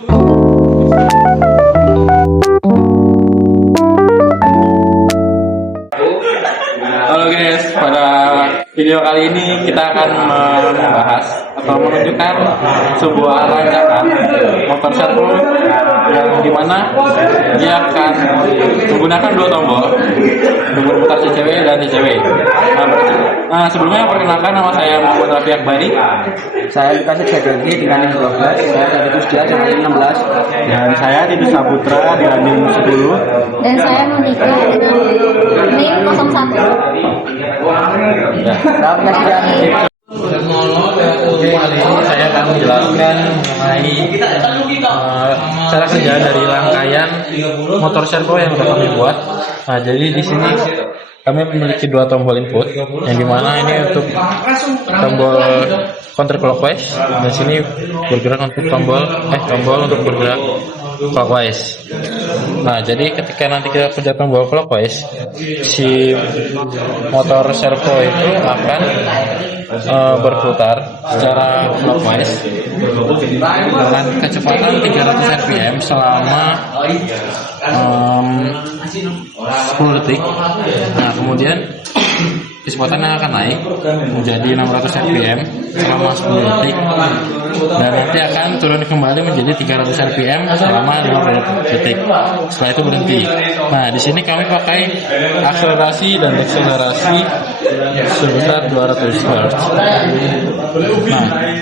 Halo guys, pada video kali ini kita akan membahas atau menunjukkan sebuah rancangan motor servo yang dimana dia akan menggunakan dua tombol untuk berputar CCW dan CCW. Sebelumnya perkenalkan, nama saya Muhammad Rafi Akbari. Saya dikasih Sedegi dengan NIM 12, saya dari Kusdia dengan NIM 16, Dan saya Titi Saputra dengan NIM 10. Dan saya Monika dengan NIM 01. Kali ini saya akan menjelaskan mengenai cara kerja dari rangkaian motor servo yang sudah kami buat. Nah, jadi di sini kami memiliki dua tombol input, yang dimana ini untuk tombol counterclockwise, dan sini bergerak untuk tombol untuk bergerak clockwise. Nah, jadi ketika nanti kita pencet tombol clockwise, si motor servo itu akan berputar secara clockwise dengan kecepatan 300 rpm selama 10 detik. Nah, kemudian kecepatannya akan naik menjadi 600 rpm selama 10 detik, dan nanti akan turun kembali menjadi 300 rpm selama 50 detik. Setelah itu berhenti. Nah, di sini kami pakai akselerasi dan dekselerasi sebesar 200 Hz.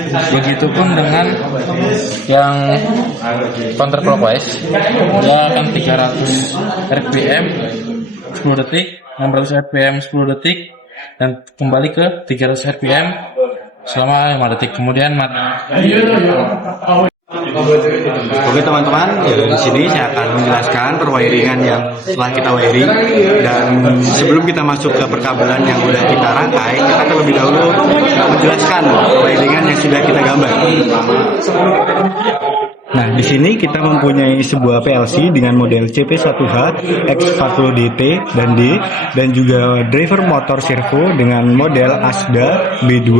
Nah, begitupun dengan yang counterclockwise, dia akan 300 rpm 10 detik, 600 rpm 10 detik, dan kembali ke 300 rpm selama 5 detik, kemudian mati. Oke teman-teman, di sini saya akan menjelaskan perwiringan yang setelah kita wiring, dan sebelum kita masuk ke perkabelan yang sudah kita rangkai, kita terlebih dahulu menjelaskan perwiringan yang sudah kita gambar. Nah, di sini kita mempunyai sebuah PLC dengan model CP1H X40DT dan D, dan juga driver motor servo dengan model ASDA B2.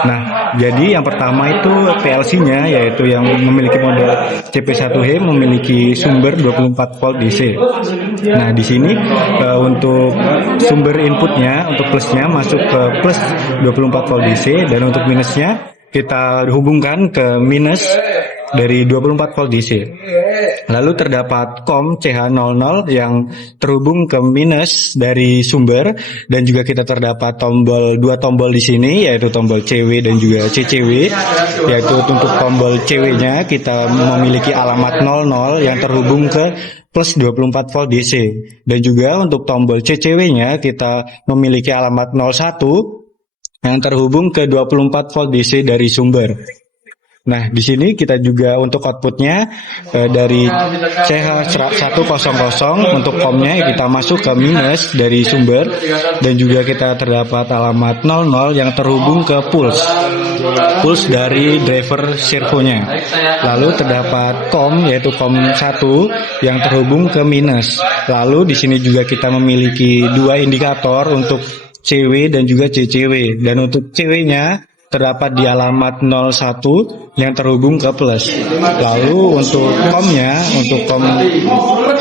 Nah, jadi yang pertama itu PLC-nya, yaitu yang memiliki model CP1H memiliki sumber 24 volt DC. Nah, di sini untuk sumber inputnya, untuk plusnya masuk ke plus 24 volt DC, dan untuk minusnya kita hubungkan ke minus dari 24 volt DC. Lalu terdapat COM CH00 yang terhubung ke minus dari sumber, dan juga kita terdapat dua tombol di sini, yaitu tombol CW dan juga CCW. Yaitu untuk tombol CW-nya kita memiliki alamat 00 yang terhubung ke plus 24 volt DC, dan juga untuk tombol CCW-nya kita memiliki alamat 01 yang terhubung ke 24 volt DC dari sumber. Nah, di sini kita juga untuk outputnya dari CH100 untuk COM-nya kita masuk ke minus dari sumber, dan juga kita terdapat alamat 00 yang terhubung ke pulse dari driver servonya. Lalu terdapat COM, yaitu COM1 yang terhubung ke minus. Lalu di sini juga kita memiliki dua indikator untuk CW dan juga CCW, dan untuk CW-nya terdapat di alamat 01 yang terhubung ke plus. Lalu untuk COM-nya, untuk COM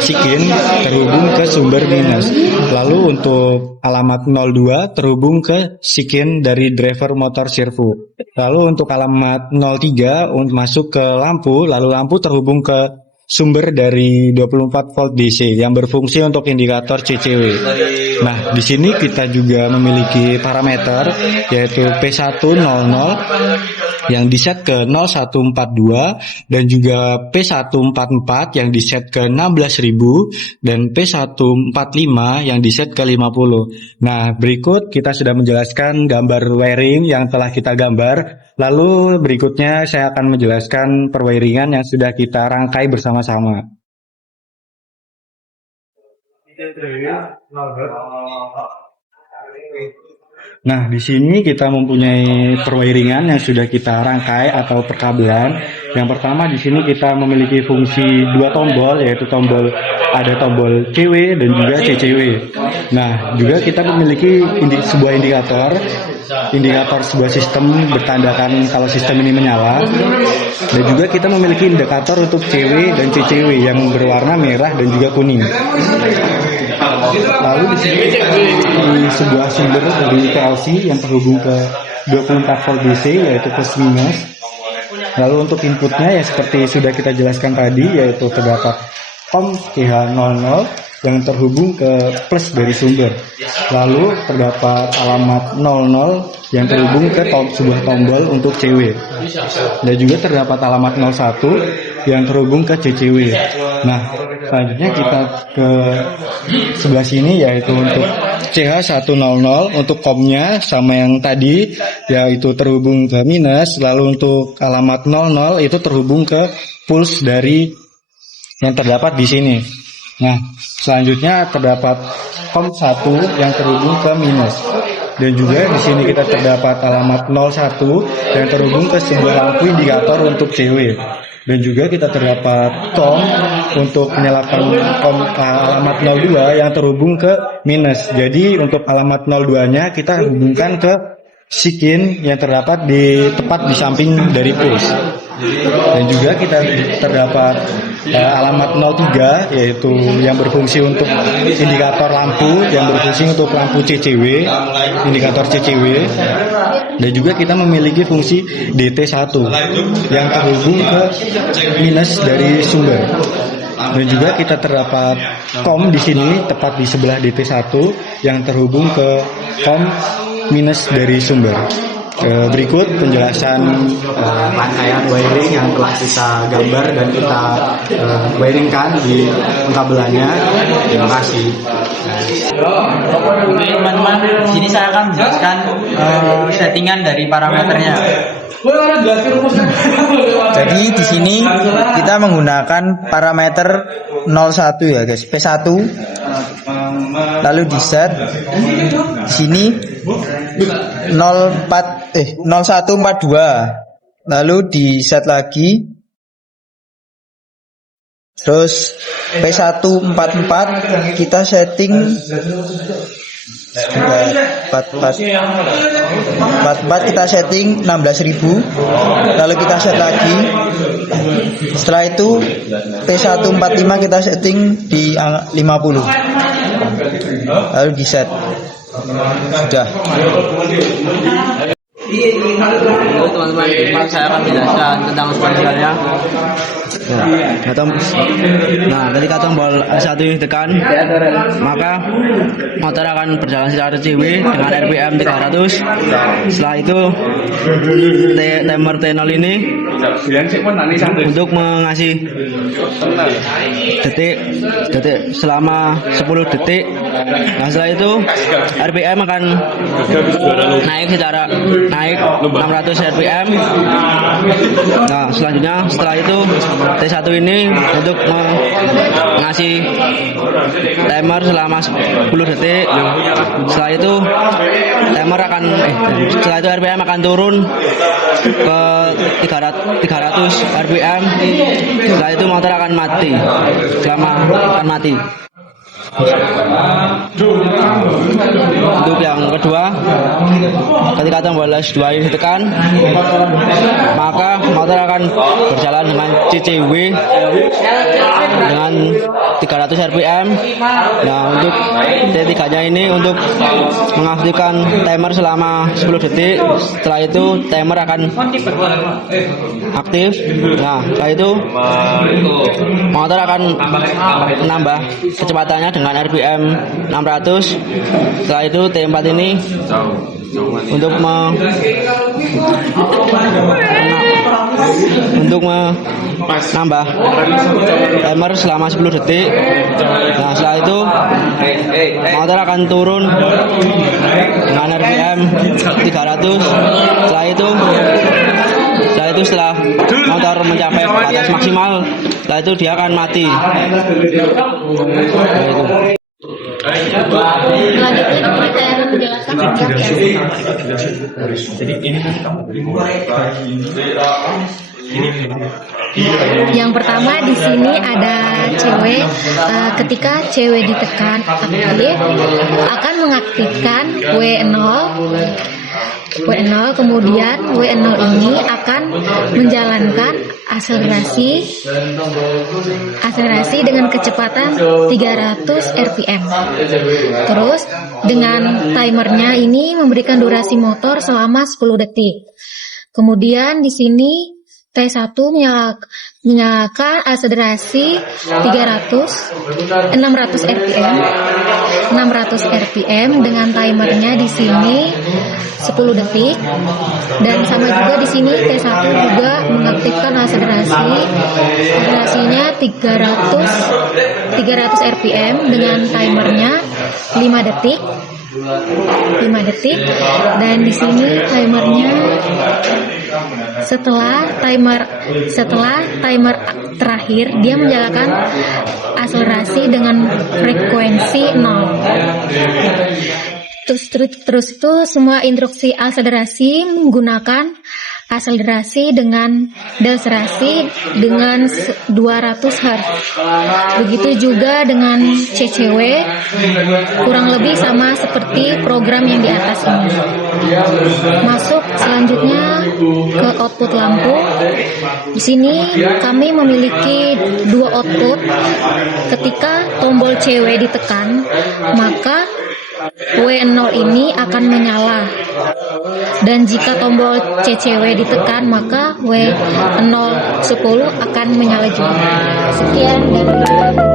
Sikin terhubung ke sumber minus. Lalu untuk alamat 02 terhubung ke Sikin dari driver motor servo. Lalu untuk alamat 03 untuk masuk ke lampu, lalu lampu terhubung ke sumber dari 24 volt DC yang berfungsi untuk indikator CCW. Nah, di sini kita juga memiliki parameter, yaitu P100 yang diset ke 0142, dan juga P144 yang diset ke 16.000, dan P145 yang diset ke 50. Nah, berikut kita sudah menjelaskan gambar wiring yang telah kita gambar. Lalu berikutnya saya akan menjelaskan perwiringan yang sudah kita rangkai bersama-sama. Nah, di sini kita mempunyai perwiringan yang sudah kita rangkai atau perkabelan. Yang pertama di sini kita memiliki fungsi dua tombol, yaitu ada tombol CW dan juga CCW. Nah, juga kita memiliki sebuah indikator sebuah sistem bertandakan kalau sistem ini menyala. Dan juga kita memiliki indikator untuk CW dan CCW yang berwarna merah dan juga kuning. Lalu di sini di sebuah sumber dari PLC yang terhubung ke 24 volt DC, yaitu plus minus. Lalu untuk inputnya ya seperti sudah kita jelaskan tadi, yaitu terdapat COM TH00 yang terhubung ke plus dari sumber. Lalu terdapat alamat 00 yang terhubung ke sebuah tombol untuk CW. Dan juga terdapat alamat 01 yang terhubung ke CCW. Nah, selanjutnya kita ke sebelah sini, yaitu untuk CH100 untuk COM-nya sama yang tadi, yaitu terhubung ke minus. Lalu untuk alamat 00 itu terhubung ke pulse dari yang terdapat di sini. Nah, selanjutnya terdapat COM1 yang terhubung ke minus. Dan juga di sini kita terdapat alamat 01 yang terhubung ke sebuah lampu indikator untuk CW. Dan juga kita terdapat COM untuk menyalakan COM alamat 02 yang terhubung ke minus. Jadi untuk alamat 02-nya kita hubungkan ke Sikin yang terdapat tepat di samping dari pulse. Dan juga kita terdapat alamat 03 yaitu yang berfungsi untuk indikator lampu, yang berfungsi untuk lampu CCW, indikator CCW. Dan juga kita memiliki fungsi DT1 yang terhubung ke minus dari sumber. Dan juga kita terdapat COM di sini tepat di sebelah DT1 yang terhubung ke COM minus dari sumber. Berikut penjelasan rangkaian wiring yang telah kita gambar dan kita wiringkan di pengkabelannya. Terima kasih. Oke teman-teman, di sini saya akan menjelaskan settingan dari parameternya. Jadi di sini kita menggunakan parameter 01 ya guys, P1. Lalu di set di sini 0142. Lalu di set lagi. Terus P144 kita setting 44 kita setting 16.000. Lalu kita set lagi. Setelah itu P145 kita setting di 50. Lalu di set. Sudah. Halo teman-teman, saya akan menjelaskan tentang spasialnya. Nah, ketika tombol A1 ini ditekan, maka motor akan berjalan secara CW dengan RPM 300. Setelah itu timer T0 ini untuk mengasih detik selama 10 detik. Nah, setelah itu RPM akan naik 600 RPM. Nah, selanjutnya setelah itu T1 ini untuk mengasih timer selama 10 detik. Setelah itu setelah itu RPM akan turun ke 300 RPM. Setelah itu motor akan mati. Untuk yang kedua, ketika tombol S2 ini ditekan, maka motor akan berjalan dengan CCW dengan 300 RPM. Nah, untuk T3-nya ini untuk mengaktifkan timer selama 10 detik. Setelah itu timer akan aktif. Nah, setelah itu motor akan menambah kecepatannya dengan RPM 600. Setelah itu T4 ini untuk menambah timer selama 10 detik. Nah, setelah itu motor akan turun dengan RPM 300. Setelah motor mencapai batas maksimal, setelah itu dia akan mati. Selanjutnya kita akan menjelaskan tentang PLC. Yang pertama di sini ada cewek. Ketika cewek ditekan aktif, akan mengaktifkan W0. Kemudian W0 ini akan menjalankan akselerasi dengan kecepatan 300 rpm. Terus dengan timernya ini memberikan durasi motor selama 10 detik. Kemudian di sini T1 menyalakan akselerasi 600 rpm dengan timernya di sini 10 detik. Dan sama juga di sini T1 juga mengaktifkan akselerasinya 300 rpm dengan timernya 5 detik. Dan di sini timernya setelah timer terakhir dia menyalakan akselerasi dengan frekuensi 0. Terus itu semua instruksi akselerasi menggunakan akselerasi dengan deselerasi dengan 200 Hz. Begitu juga dengan CCW, kurang lebih sama seperti program yang di atas ini. Masuk selanjutnya ke output lampu. Di sini kami memiliki dua output. Ketika tombol CW ditekan, maka W0 ini akan menyala. Dan jika tombol CCW ditekan, maka W010 akan menyala juga. Sekian dan